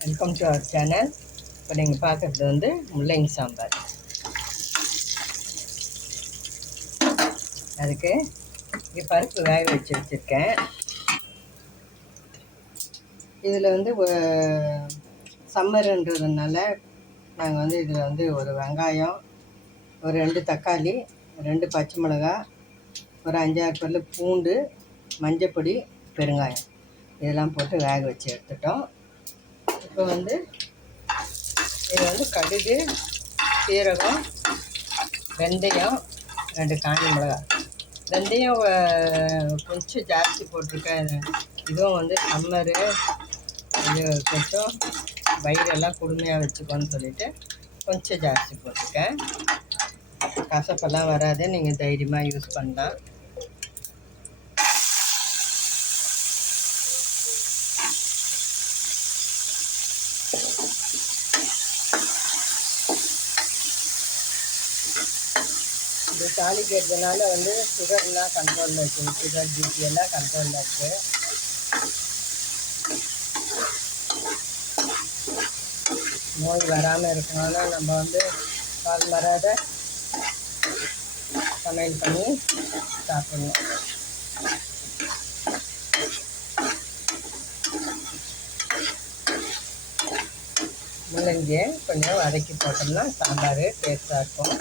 Welcome to our channel இப்போ நீங்கள் பார்க்குறது வந்து முள்ளங்கி சாம்பார். அதுக்கு இங்கே பருப்பு வேக வச்சு வச்சுருக்கேன். இதில் வந்து சம்மருன்றதுனால நாங்கள் வந்து இதில் வந்து ஒரு வெங்காயம் ஒரு ரெண்டு தக்காளி ரெண்டு பச்சை மிளகா ஒரு அஞ்சாறு பல்லு பூண்டு மஞ்சப்பொடி பெருங்காயம். இதெல்லாம் போட்டு வேக வச்சு எடுத்துட்டோம். இப்போ வந்து இது வந்து கடுகு சீரகம் வெந்தயம் ரெண்டு காஞ்சி மிளகா வெந்தயம் கொஞ்சம் ஜாஸ்தி போட்டிருக்கேன். இதுவும் வந்து சம்மரு இது கொஞ்சம் வயிறெல்லாம் கொடுமையாக வச்சுக்கோன்னு சொல்லிட்டு கொஞ்சம் ஜாஸ்தி போட்டிருக்கேன். கசப்பெல்லாம் வராது நீங்கள் தைரியமாக யூஸ் பண்ணலாம். இது தாளிக்கிறதுனால வந்து சுகர்லாம் கண்ட்ரோலில் இருக்குது சுகர் பிபி எல்லாம் கண்ட்ரோலில் இருக்குது நோய் வராமல் இருக்கணும்னா நம்ம வந்து பால் வராத சமையல் பண்ணி சாப்பிடணும். முள்ளங்கியை கொஞ்சம் வதக்கி போட்டோம்னா சாம்பார் டேஸ்ட்டாக இருக்கும்.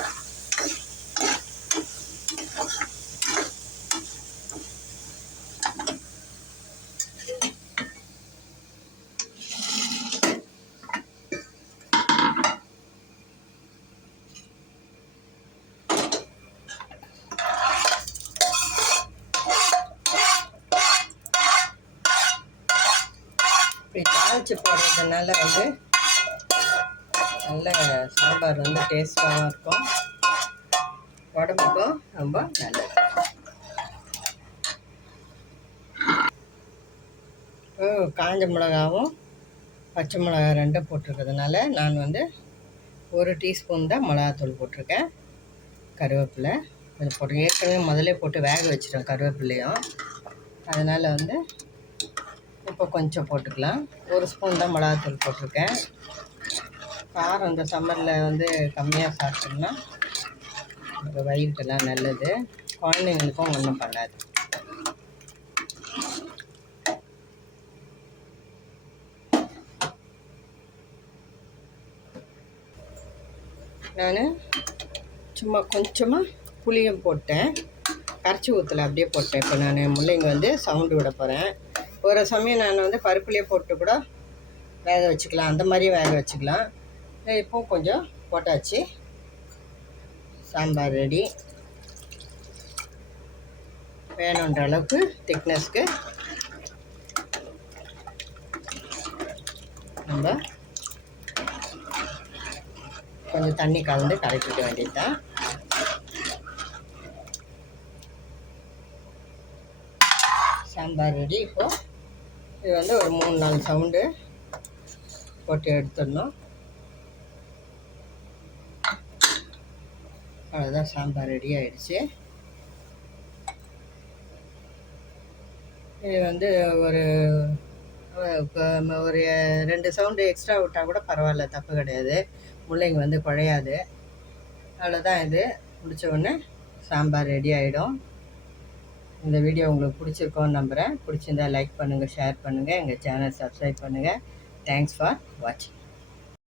தாளித்து போடுறதுனால வந்து நல்ல சாம்பார் வந்து டேஸ்ட்டாகவும் இருக்கும். உடம்புக்கும் ரொம்ப நல்லது. ஓ காஞ்ச மிளகாவும் பச்சை மிளகா ரெண்டும் போட்டிருக்கிறதுனால நான் வந்து ஒரு டீஸ்பூன் தான் மிளகாத்தூள் போட்டிருக்கேன். கருவேப்பிலை கொஞ்சம் போட்டு ஏற்கனவே முதலே போட்டு வேக வச்சிடும் கருவேப்பிலையும். அதனால் வந்து இப்போ கொஞ்சம் போட்டுக்கலாம். ஒரு ஸ்பூன் தான் மிளகாத்தூள் போட்டிருக்கேன். காரம் இந்த சம்மரில் வந்து கம்மியாக சாப்பிட்டோம்னா நம்ம வயிறுக்கெல்லாம் நல்லது. குழந்தைங்களுக்கும் ஒன்றும் பண்ணாது. நான் சும்மா கொஞ்சமாக புளியும் போட்டேன். கரைச்சி ஊற்றல அப்படியே போட்டேன். இப்போ நான் முள்ளைங்க வந்து சவுண்டு விட போகிறேன் ஒரு சமயம் நான் வந்து பருப்புலேயே போட்டு கூட வேக வச்சுக்கலாம். அந்த மாதிரியும் வேக வச்சுக்கலாம். இப்போ கொஞ்சம் போட்டாச்சு. சாம்பார் ரெடி வேணுன்ற அளவுக்கு திக்னஸ்க்கு நம்ம கொஞ்சம் தண்ணி கலந்து கலக்கிக்க வேண்டியதுதான். சாம்பார் ரெடி இப்போது இது வந்து ஒரு மூணு நாலு சவுண்டு போட்டு எடுத்துடணும். அவ்வளோதான் சாம்பார் ரெடி ஆயிடுச்சு. இது வந்து ஒரு ஒரு ரெண்டு சவுண்டு எக்ஸ்ட்ரா விட்டால் கூட பரவாயில்ல தப்பு கிடையாது. முள்ளைங்க வந்து குழையாது. அவ்வளோதான் இது. முடித்த உடனே சாம்பார் ரெடி ஆகிடும் இந்த வீடியோ உங்களுக்கு பிடிச்சிருக்கோன்னு நம்புகிறேன் பிடிச்சிருந்தா லைக் பண்ணுங்கள் ஷேர் பண்ணுங்கள் எங்கள் சேனல் சப்ஸ்கிரைப் பண்ணுங்கள் தேங்க்ஸ் ஃபார் வாட்சிங்